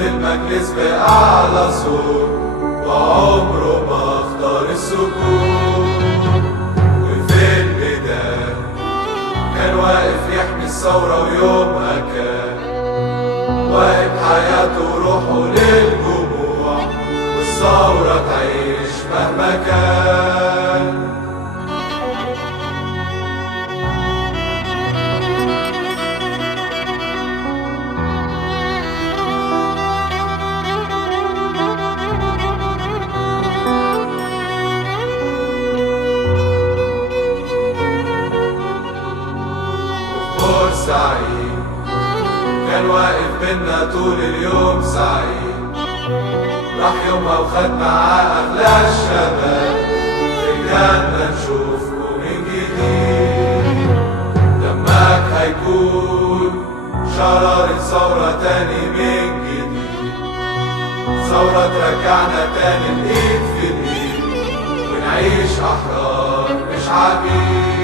المجلس بأعلى صوت، وعمره ما اختار السكوت. وفي البداية كان واقف يحمي الثورة، ويومها كان واقف حياته وروحه للجموع، والثورة تعيش مهما كان. بورسعيد كان واقف بينا طول اليوم سعيد، راح يومها وخد معاه أغلى الشباب، رجعنا نشوفكم من جديد. دمك هيكون شرارة ثورة تاني من جديد، ثورة ترجعنا تاني الإيد في الإيد، ونعيش أحرار مش عبيد.